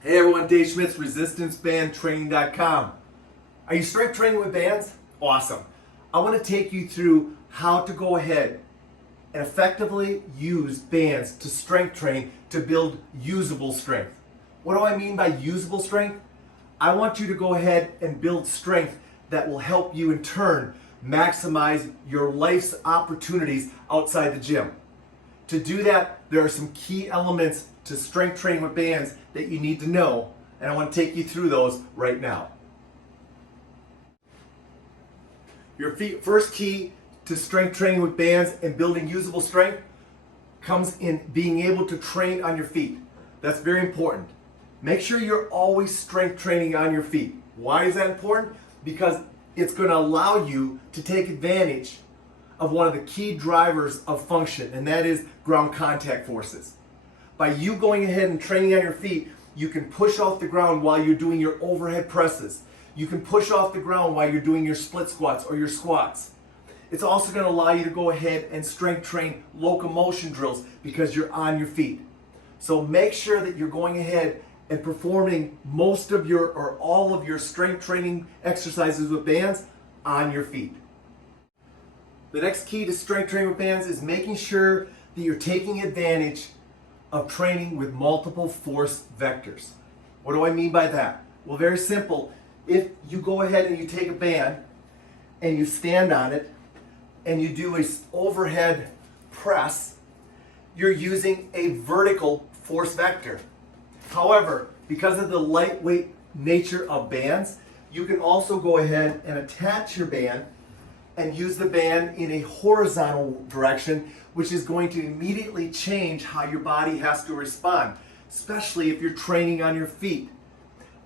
Hey everyone, Dave Schmitz, resistancebandtraining.com. Are you strength training with bands? Awesome. I want to take you through how to go ahead and effectively use bands to strength train to build usable strength. What do I mean by usable strength? I want you to go ahead and build strength that will help you in turn maximize your life's opportunities outside the gym. To do that, there are some key elements to strength training with bands that you need to know, and I want to take you through those right now. Your first key to strength training with bands and building usable strength comes in being able to train on your feet. That's very important. Make sure you're always strength training on your feet. Why is that important? Because it's going to allow you to take advantage of one of the key drivers of function, and that is ground contact forces. By you going ahead and training on your feet, you can push off the ground while you're doing your overhead presses. You can push off the ground while you're doing your split squats or your squats. It's also going to allow you to go ahead and strength train locomotion drills because you're on your feet. So make sure that you're going ahead and performing most of your or all of your strength training exercises with bands on your feet. The next key to strength training with bands is making sure that you're taking advantage of training with multiple force vectors. What do I mean by that? Well, very simple. If you go ahead and you take a band and you stand on it and you do an overhead press, you're using a vertical force vector. However, because of the lightweight nature of bands, you can also go ahead and attach your band and use the band in a horizontal direction, which is going to immediately change how your body has to respond, especially if you're training on your feet.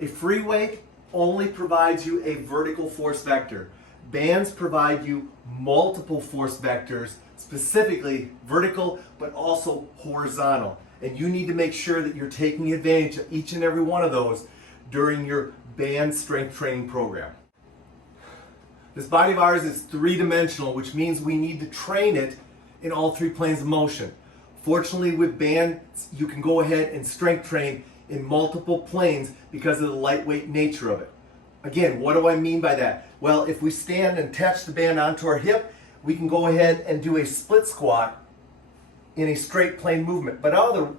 A free weight only provides you a vertical force vector. Bands provide you multiple force vectors, specifically vertical, but also horizontal. And you need to make sure that you're taking advantage of each and every one of those during your band strength training program. This body of ours is three-dimensional, which means we need to train it in all three planes of motion. Fortunately, with bands, you can go ahead and strength train in multiple planes because of the lightweight nature of it. Again, what do I mean by that? Well, if we stand and attach the band onto our hip, we can go ahead and do a split squat in a straight plane movement. But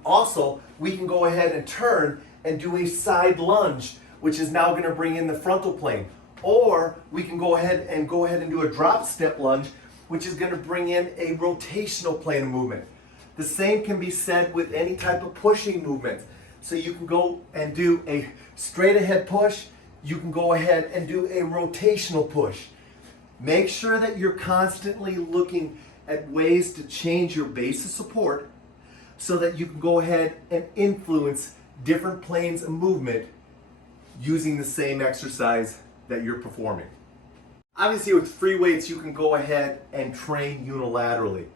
also, we can go ahead and turn and do a side lunge, which is now going to bring in the frontal plane. Or we can go ahead and do a drop step lunge, which is going to bring in a rotational plane of movement. The same can be said with any type of pushing movement. So you can go and do a straight ahead push. You can go ahead and do a rotational push. Make sure that you're constantly looking at ways to change your base of support so that you can go ahead and influence different planes of movement using the same exercise that you're performing. Obviously, with free weights, you can go ahead and train unilaterally.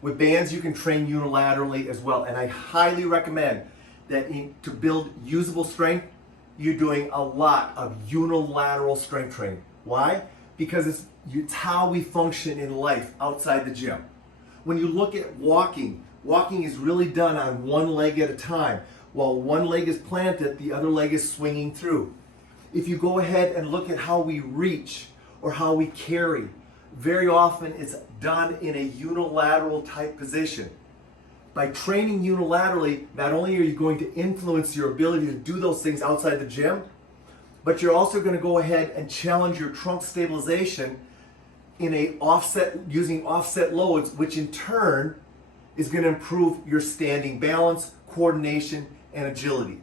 With bands, you can train unilaterally as well, and I highly recommend that to build usable strength, you're doing a lot of unilateral strength training. Why? Because it's how we function in life outside the gym. When you look at walking is really done on one leg at a time. While one leg is planted, the other leg is swinging through. If you go ahead and look at how we reach or how we carry, very often it's done in a unilateral type position. By training unilaterally, not only are you going to influence your ability to do those things outside the gym, but you're also going to go ahead and challenge your trunk stabilization in using offset loads, which in turn is going to improve your standing balance, coordination, and agility.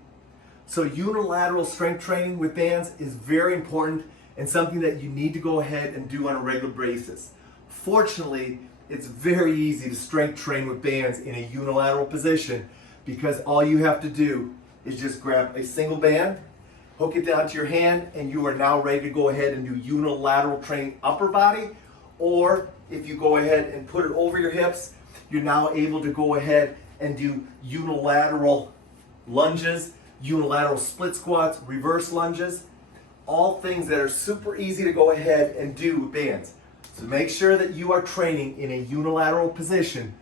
So unilateral strength training with bands is very important and something that you need to go ahead and do on a regular basis. Fortunately, it's very easy to strength train with bands in a unilateral position because all you have to do is just grab a single band, hook it down to your hand, and you are now ready to go ahead and do unilateral training upper body. Or if you go ahead and put it over your hips, you're now able to go ahead and do unilateral lunges, unilateral split squats, reverse lunges, all things that are super easy to go ahead and do with bands. So make sure that you are training in a unilateral position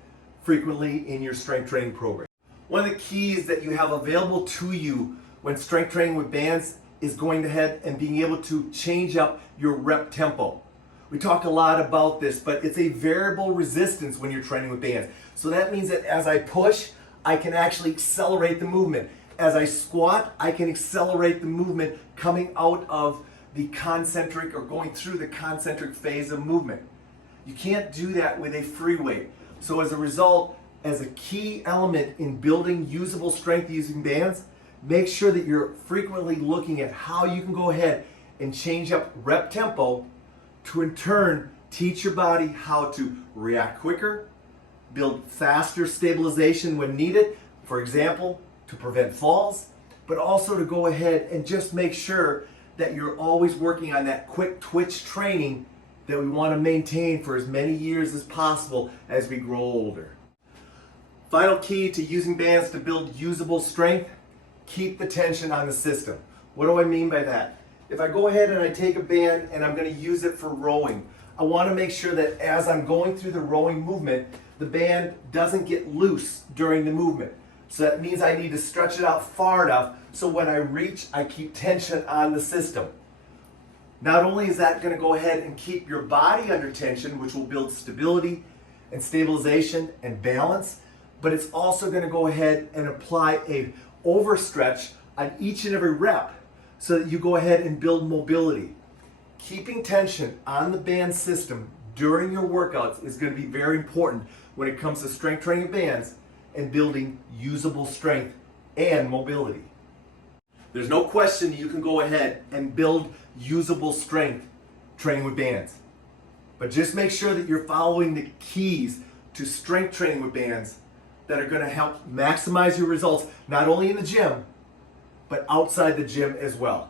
frequently in your strength training program. One of the keys that you have available to you when strength training with bands is going ahead and being able to change up your rep tempo. We talk a lot about this, but it's a variable resistance when you're training with bands. So that means that as I push, I can actually accelerate the movement. As I squat, I can accelerate the movement coming out of the concentric or going through the concentric phase of movement. You can't do that with a free weight. So as a result, as a key element in building usable strength using bands, make sure that you're frequently looking at how you can go ahead and change up rep tempo to in turn teach your body how to react quicker, build faster stabilization when needed, for example, to prevent falls, but also to go ahead and just make sure that you're always working on that quick twitch training that we want to maintain for as many years as possible as we grow older. Final key to using bands to build usable strength: keep the tension on the system. What do I mean by that? If I go ahead and I take a band and I'm going to use it for rowing, I want to make sure that as I'm going through the rowing movement, the band doesn't get loose during the movement. So that means I need to stretch it out far enough so when I reach, I keep tension on the system. Not only is that going to go ahead and keep your body under tension, which will build stability and stabilization and balance, but it's also going to go ahead and apply a overstretch on each and every rep so that you go ahead and build mobility. Keeping tension on the band system during your workouts is going to be very important when it comes to strength training bands and building usable strength and mobility. There's no question you can go ahead and build usable strength training with bands. But just make sure that you're following the keys to strength training with bands that are going to help maximize your results, not only in the gym, but outside the gym as well.